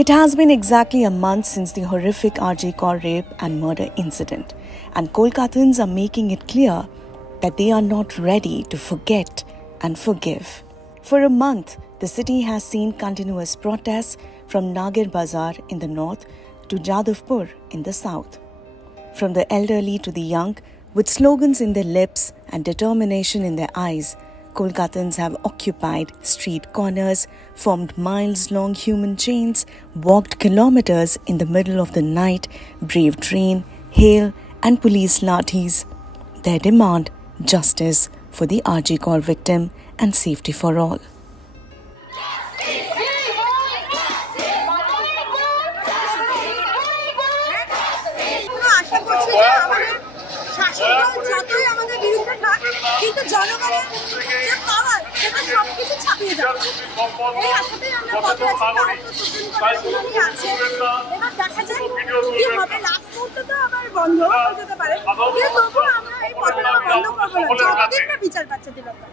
It has been exactly a month since the horrific RJ Kaur rape and murder incident, and Kolkatans are making it clear that they are not ready to forget and forgive. For a month, the city has seen continuous protests from Nagir Bazar in the north to Jadavpur in the south. From the elderly to the young, with slogans in their lips and determination in their eyes, Kolkatans have occupied street corners, formed miles-long human chains, walked kilometers in the middle of the night, braved rain, hail and police lathis. Their demand, justice for the RJ Kaur victim and safety for all. কিন্তু জনগণের যে পাওয়ার সেটা সবকিছু ছাপিয়ে যাচ্ছে। এই আশাতেই আমরা পথে আছি, এবার দেখা যায় কি হবে। লাস্ট মুহূর্তে তো আবার বন্ধ হয়ে যেতে পারে, কিন্তু তবুও আমরা এই পথটা বন্ধ করবো না যতদিন না বিচার পাচ্ছে তিলোত্তমা।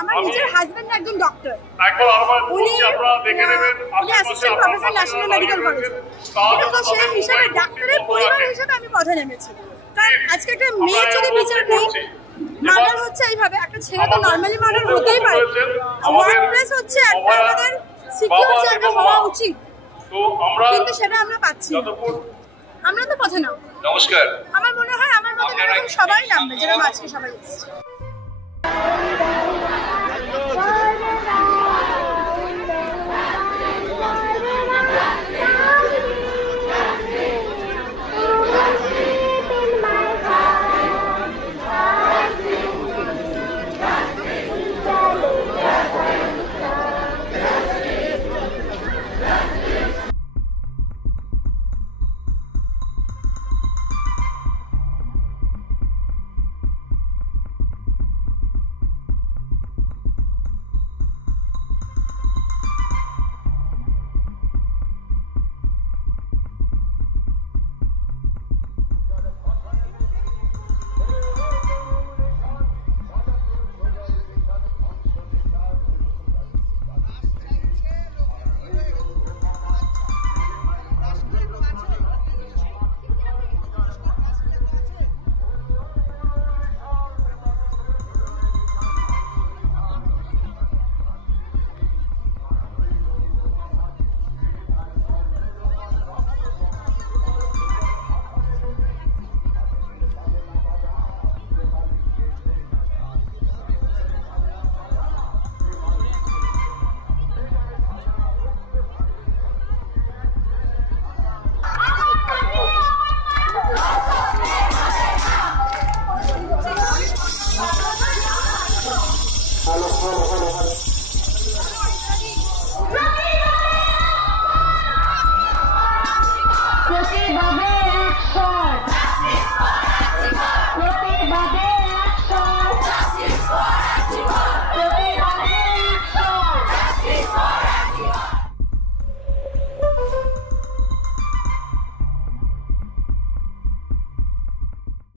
আমার নিজের হাজবেন্ড একজন ডক্টর, উনি অ্যাসিস্ট্যান্ট প্রফেসর ন্যাশনাল মেডিকেল কলেজে, কিন্তু সেই হিসাবে ডাক্তারের পরিবার হিসেবে আমি পথে নেমেছি। কারণ আজকে একটা মেয়ের যদি বিচার নেই, মার্ডার হচ্ছে এইভাবে, একটা ছেলে তো নর্মালি মার্ডার হতেই পারে। ওয়ার্ক প্লেস হচ্ছে একটা আমাদের সিকিউর জায়গা হওয়া উচিত, কিন্তু সেটা আমরা পাচ্ছি না। আমরা তো পথে নাম। নমস্কার। আমার মনে হয় আমার মতো সবাই নামবে, যেরকম আজকে সবাই এসেছে।